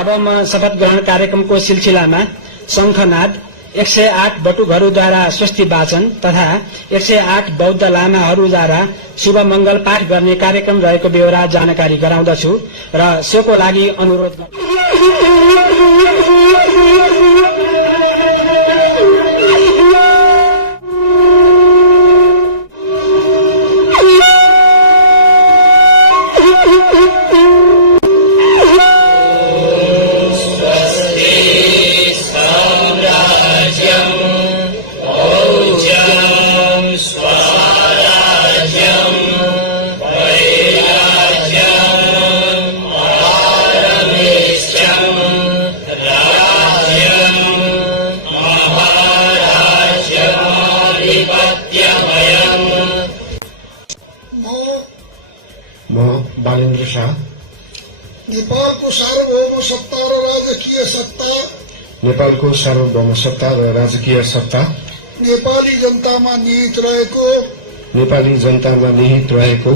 अब म शपथ ग्रहण कार्यक्रमको सिलसिलामा शङ्खनाद 108 बटुकहरूद्वारा स्वस्ति वाचन तथा 108 बौद्ध लामाहरूद्वारा शुभ मङ्गल पाठ गर्ने कार्यक्रम रहेको बेहोरा जानकारी गराउँदछु र सोको लागि अनुरोध बालेन्द्र शाह नेपालको सार्वभौम सत्ता र राजकीय सत्ता नेपालको सार्वभौम सत्ता र राजकीय सत्ता नेपाली जनतामा निहित रहेको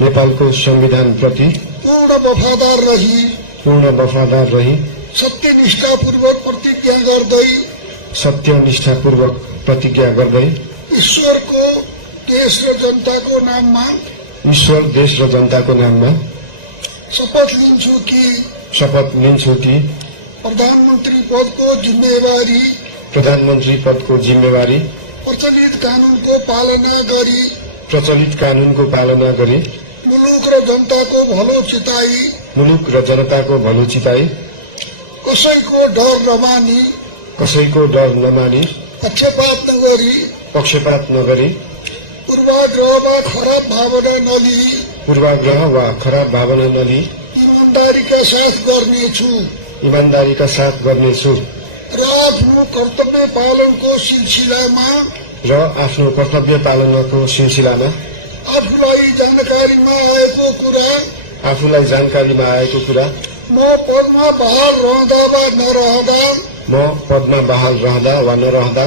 नेपालको संविधान प्रति पूर्ण वफादार रही सत्यनिष्ठापूर्वक प्रतिज्ञा गर्दै ईश्वर, देश र जनताको नाममा शपथ लिन्छु कि प्रधानमन्त्री पदको जिम्मेवारी प्रचलित कानूनको पालना गरी मुलुक र जनताको भलो चिताई कसैको डर नमानी पक्षपात नगरी पूर्वाग्रह वा खराब भावना नलिई ईमानदारीका साथ गर्नेछु र आफ्नो कर्तव्य पालनको सिलसिलामा आफूलाई जानकारीमा आएको कुरा म पदमा बहाल रहँदा वा नरहँदा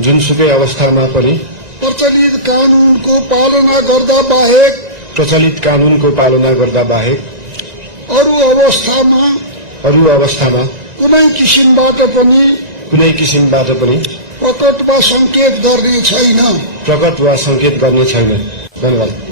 जुनसुकै अवस्थामा पनि प्रचलित कानूनको पालना गर्दा बाहेक अरू अवस्थामा कुनै किसिमबाट पनि प्रकट वा संकेत गर्ने छैन। धन्यवाद।